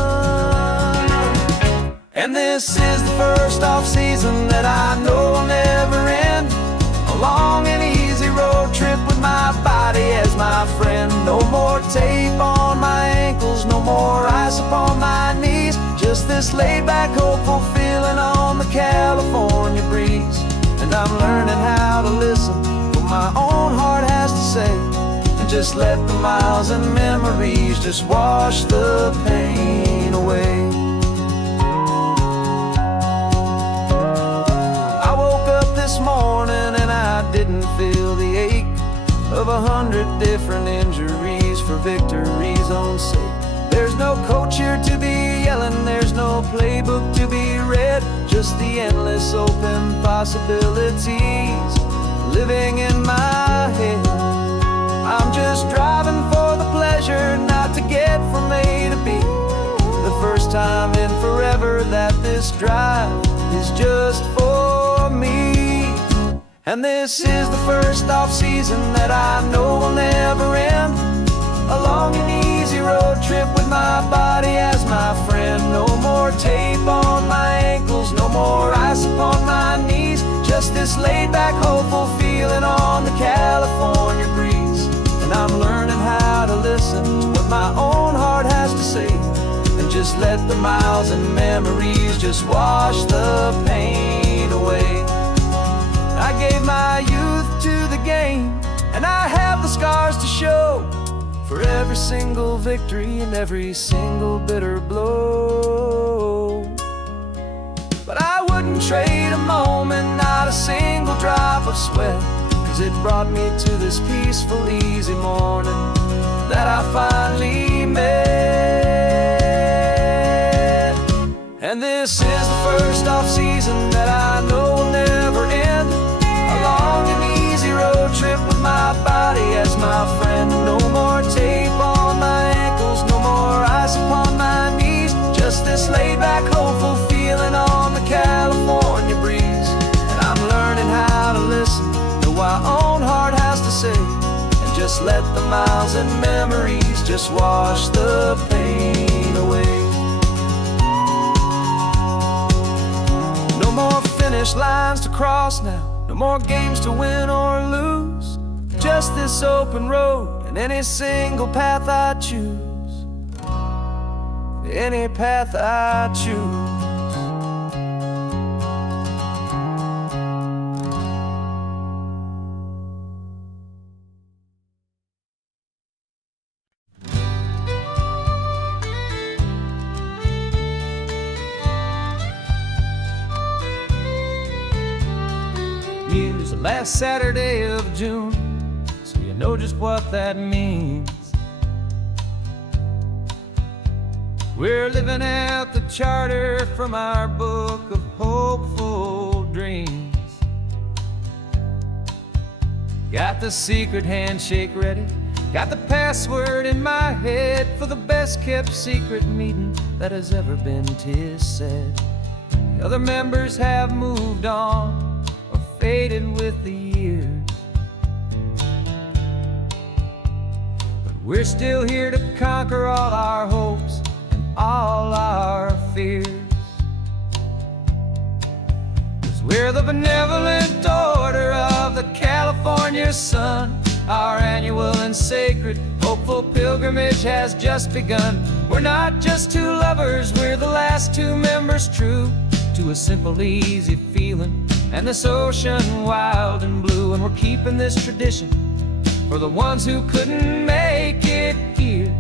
And this is the first off-season that I know will never end, a long and easy road trip with my body as my friend. No more tape on my ankles, no more ice upon my knees, just this laid-back, hopeful feeling on the California breeze. And I'm learning how to listen to what my own heart has to say, and just let the miles and memories just wash the pain away. This morning and I didn't feel the ache of 100 different injuries for victory's own sake. There's no coach here to be yelling, there's no playbook to be read, just the endless open possibilities living in my head. I'm just driving for the pleasure, not to get from A to B. The first time in forever that this drive is just for me. And this is the first off-season that I know will never end, a long and easy road trip with my body as my friend. No more tape on my ankles, no more ice upon my knees, just this laid-back, hopeful feeling on the California breeze. And I'm learning how to listen to what my own heart has to say, and just let the miles and memories just wash the pain away. I gave my youth to the game, and I have the scars to show for every single victory and every single bitter blow. But I wouldn't trade a moment, not a single drop of sweat, 'cause it brought me to this peaceful, easy morning that I finally met. And this is the first off-season that I know will never end, a long and easy road trip with my body as my friend. No more tape on my ankles, no more ice upon my knees, just this laid-back, hopeful feeling on the California breeze. And I'm learning how to listen to what my own heart has to say, and just let the miles and memories just wash the pain away. No more finish lines to cross now, no more games to win or lose, just this open road and any single path I choose, any path I choose. It's the last Saturday of June, so you know just what that means. We're living out the charter from our book of hopeful dreams. Got the secret handshake ready, got the password in my head for the best kept secret meeting that has ever been, 'tis said. The other members have moved on or faded with the years, but we're still here to conquer all our hopes and all our fears. 'Cause we're the benevolent order of the California sun. Our annual and sacred hopeful pilgrimage has just begun. We're not just two lovers, we're the last two members true to a simple, easy feeling and this ocean wild and blue. And we're keeping this tradition for the ones who couldn't make it here,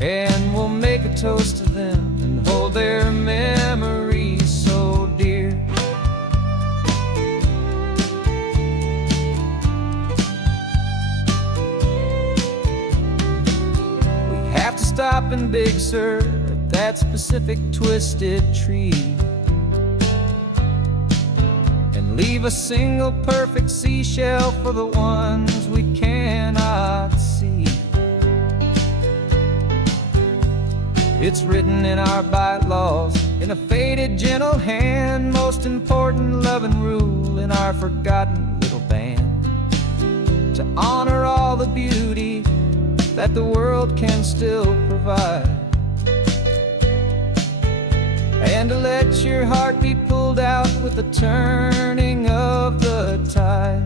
and we'll make a toast to them and hold their memories so dear. We have to stop in Big Sur at that specific twisted tree and leave a single perfect seashell for the ones we cannot see. It's written in our bylaws in a faded gentle hand, most important love and rule in our forgotten little band, to honor all the beauty that the world can still provide, and to let your heart be pulled out with the turning of the tide.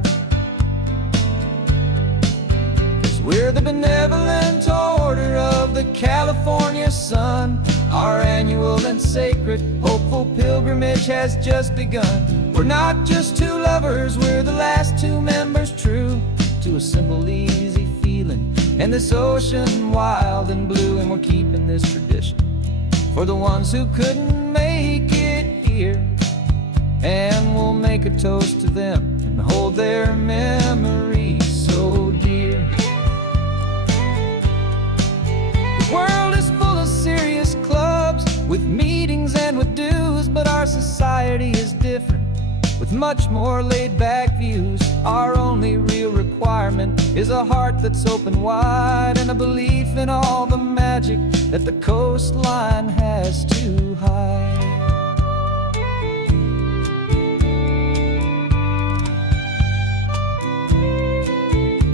'Cause we're the benevolent order of the California sun. Our annual and sacred hopeful pilgrimage has just begun. We're not just two lovers, we're the last two members true to a simple, easy feeling and this ocean wild and blue. And we're keeping this tradition for the ones who couldn't make it here, and we'll make a toast to them and hold their memories so dear. The world is full of serious clubs with meetings and with dues, but our society is different with much more laid-back views. Our only real requirement is a heart that's open wide and a belief in all the magic that the coastline has to hide.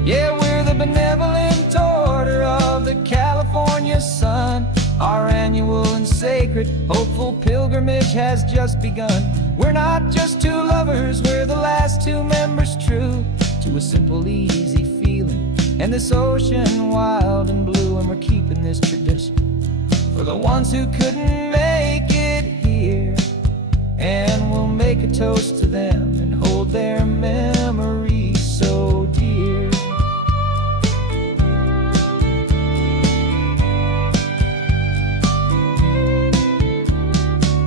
Yeah, we're the benevolent order of the California sun. Our annual and sacred hopeful pilgrimage has just begun. We're not just two lovers, we're the last two members true to a simple, easy feeling and this ocean wild and blue. And we're keeping this tradition for the ones who couldn't make it here, and we'll make a toast to them and hold their memories so dear.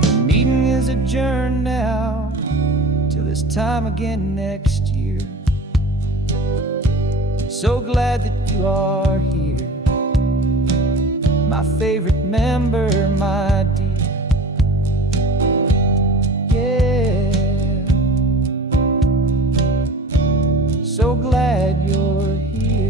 The meeting is adjourned now till this time again next year. So glad that you are here, my favorite member, my dear. Yeah, so glad you're here.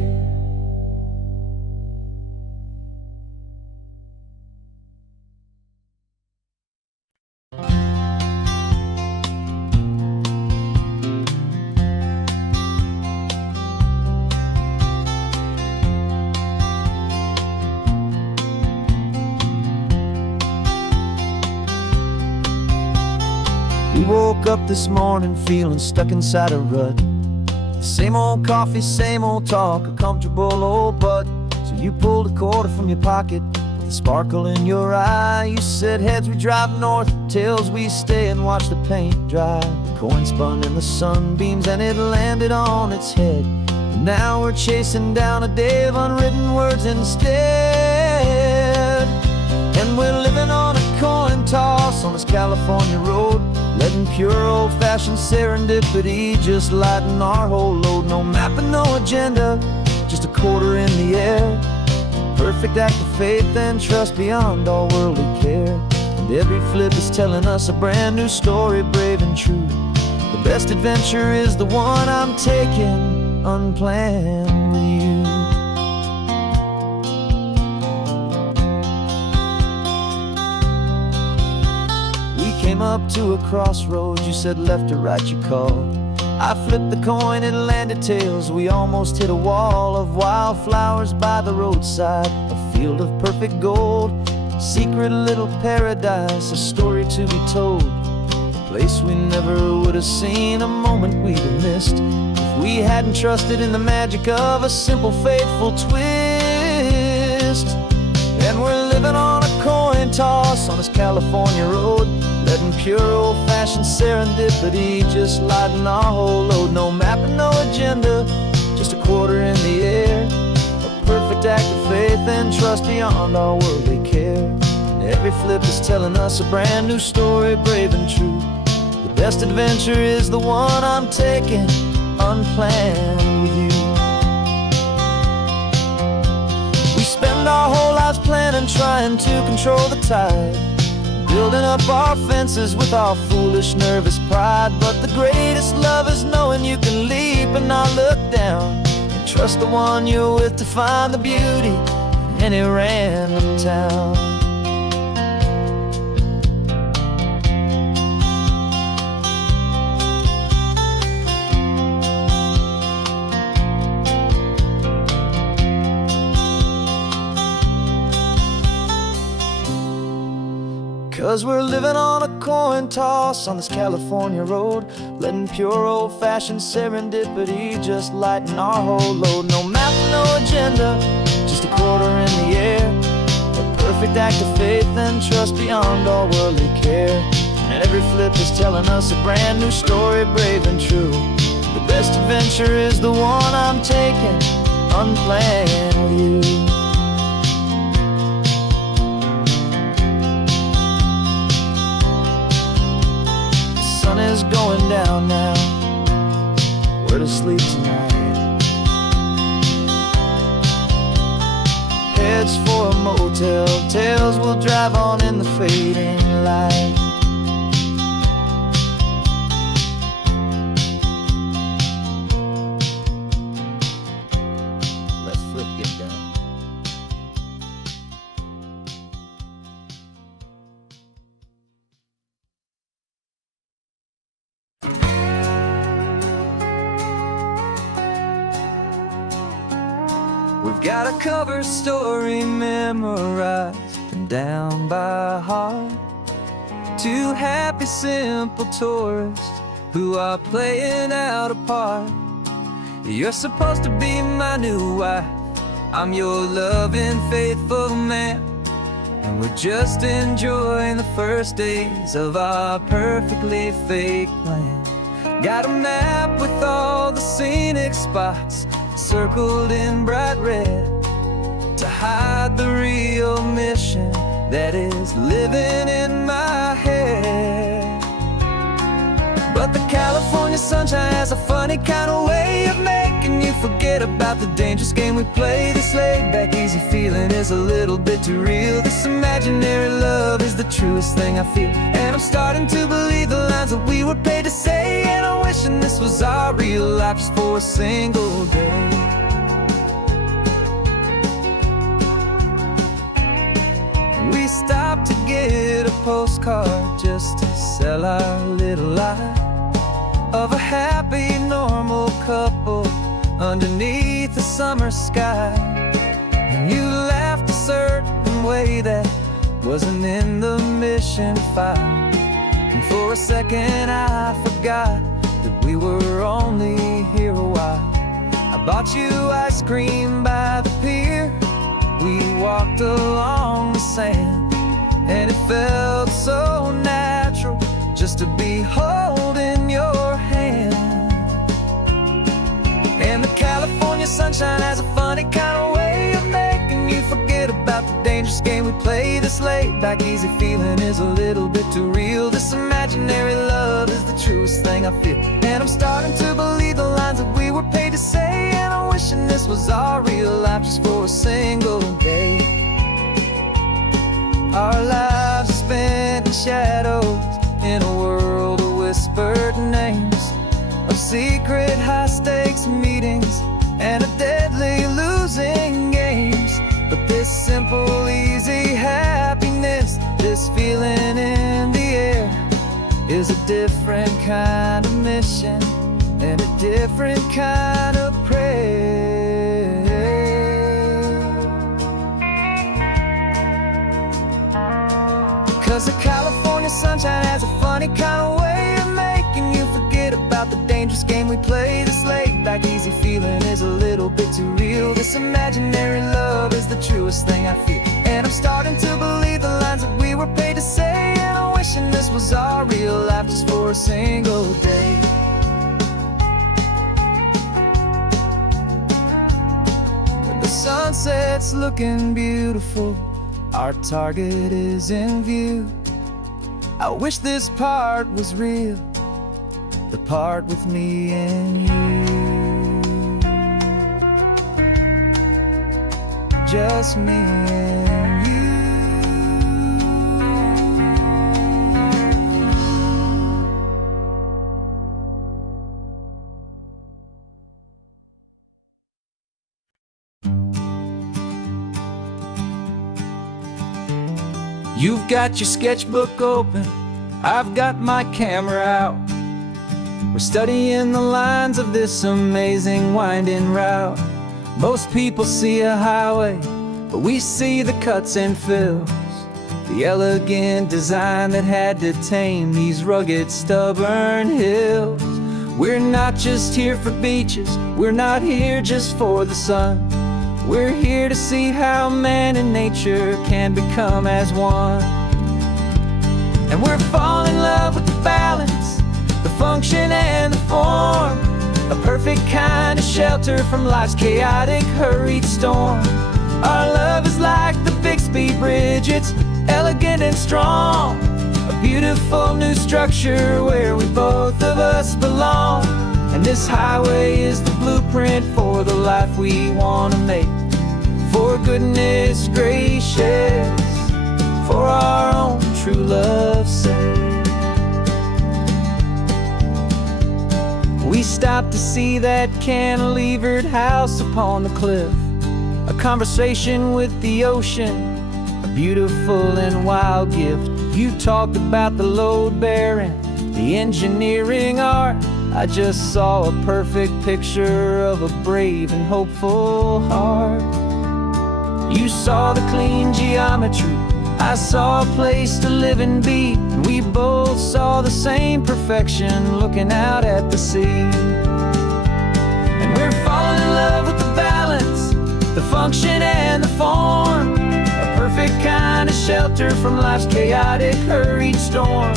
We woke up this morning feeling stuck inside a rut. Same old coffee, same old talk, a comfortable old butt. So you pulled a quarter from your pocket with a sparkle in your eye. You said, heads we drive north, tails we stay and watch the paint dry. The coin spun in the sunbeams and it landed on its head. And now we're chasing down a day of unwritten words instead. And we're living on a coin toss on this California road, letting pure old-fashioned serendipity just lighten our whole load. No map and no agenda, just a quarter in the air. Perfect act of faith and trust beyond all worldly care. And every flip is telling us a brand new story, brave and true. The best adventure is the one I'm taking, unplanned with you. We came up to a crossroads, you said left or right, you called. I flipped the coin, it landed tails. We almost hit a wall of wildflowers by the roadside, a field of perfect gold, secret little paradise, a story to be told, a place we never would have seen, a moment we'd have missed if we hadn't trusted in the magic of a simple, faithful twist. And we're living on a coin toss on this California road, letting pure old-fashioned serendipity just lighten our whole load. No map and no agenda, just a quarter in the air, a perfect act of faith and trust beyond our worldly care. And every flip is telling us a brand new story, brave and true. The best adventure is the one I'm taking, unplanned with you. We spend our whole lives planning, trying to control the tide, building up our fences with our foolish, nervous pride. But the greatest love is knowing you can leap and not look down, and trust the one you're with to find the beauty in any random town. 'Cause we're living on a coin toss on this California road, letting pure old-fashioned serendipity just lighten our whole load. No map, no agenda, just a quarter in the air, a perfect act of faith and trust beyond all worldly care. And every flip is telling us a brand new story, brave and true. The best adventure is the one I'm taking, unplanned with you. The sun is going down now, we're to sleep tonight. Heads for a motel, tails will drive on in the fading light. Let's flip get down. We've got a cover story memorized and down by heart. Two happy, simple tourists who are playing out a part. You're supposed to be my new wife, I'm your loving, faithful man, and we're just enjoying the first days of our perfectly fake plan. Got a map with all the scenic spots circled in bright red to hide the real mission that is living in my head. But the California sunshine has a funny kind of way of making you forget about the dangerous game we play. This laid-back, easy feeling is a little bit too real. This imaginary love is the truest thing I feel, and I'm starting to believe the lines that we were paid to say. And I'm wishing this was our real life just for a single day. We stopped to get a postcard just to sell our little lie of a happy, normal couple underneath the summer sky. And you laughed a certain way that wasn't in the mission file, and for a second I forgot that we were only here a while. I bought you ice cream by the pier, we walked along the sand, and it felt so natural just to be holding your hand. And the California sunshine has a funny kind of way of making you forget about the dangerous game we play. This laid-back, easy feeling is a little bit too real. This imaginary love is the truest thing I feel, and I'm starting to believe the lines that we were paid to say. And I'm wishing this was our real life just for a single day. Our lives are spent in shadows, in a world of whispered names, of secret high-stakes meetings and a deadly losing games. But this simple, easy happiness, this feeling in the air, is a different kind of mission and a different kind of prayer. 'Cause the California sunshine has a funny kind of way of making you forget about the dangerous game we play. This laid-back, easy feeling is a little bit too real. This imaginary love is the truest thing I feel, and I'm starting to believe the lines that we were paid to say. And I'm wishing this was our real life just for a single day. The sunset's looking beautiful, our target is in view. I wish this part was real, the part with me and you. Just me and you. You've got your sketchbook open, I've got my camera out. We're studying the lines of this amazing winding route. Most people see a highway, but we see the cuts and fills, the elegant design that had to tame these rugged, stubborn hills. We're not just here for beaches, we're not here just for the sun. We're here to see how man and nature can become as one. And we're falling in love with the balance, the function and the form, a perfect kind of shelter from life's chaotic, hurried storm. Our love is like the Bixby Bridge, it's elegant and strong, a beautiful new structure where we both of us belong. And this highway is the blueprint for the life we want to make. For goodness gracious, for our own true love's sake. We stopped to see that cantilevered house upon the cliff, a conversation with the ocean, a beautiful and wild gift. You talked about the load bearing, the engineering art. I just saw a perfect picture of a brave and hopeful heart. You saw the clean geometry, I saw a place to live and be, and we both saw the same perfection looking out at the sea. And we're falling in love with the balance, the function and the form, a perfect kind of shelter from life's chaotic, hurried storm.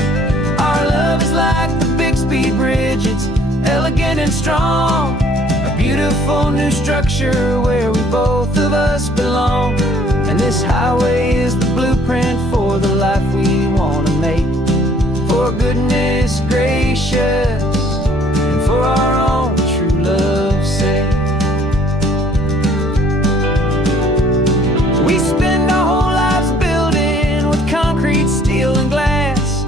Our love is like the Bixby Bridge, it's elegant and strong, a beautiful new structure where we both of us belong. And this highway is the blueprint for the life we want to make. For goodness gracious, and for our own true love's sake. We spend our whole lives building with concrete, steel and glass,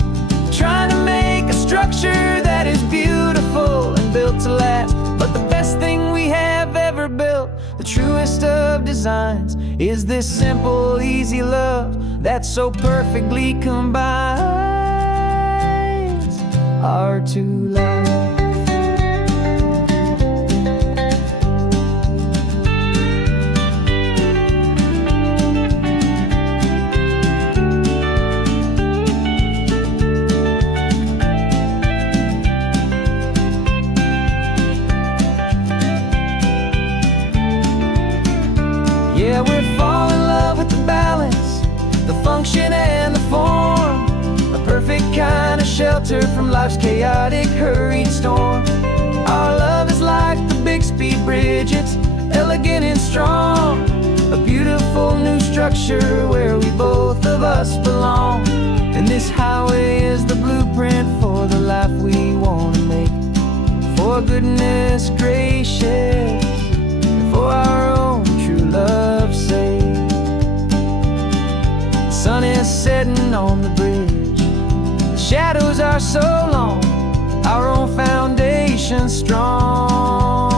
trying to make a structure that is beautiful and built to last. But the best thing we have ever built, the truest of designs, is this simple, easy love that so perfectly combines our two lives. Yeah, we're falling in love with the balance, the function and the form, a perfect kind of shelter from life's chaotic, hurried storm. Our love is like the Bixby Bridge, it's elegant and strong, a beautiful new structure where we both of us belong. And this highway is the blueprint for the life we want to make. For goodness gracious, and for our own true love's sake. The sun is setting on the bridge, the shadows are so long, our own foundation nation strong.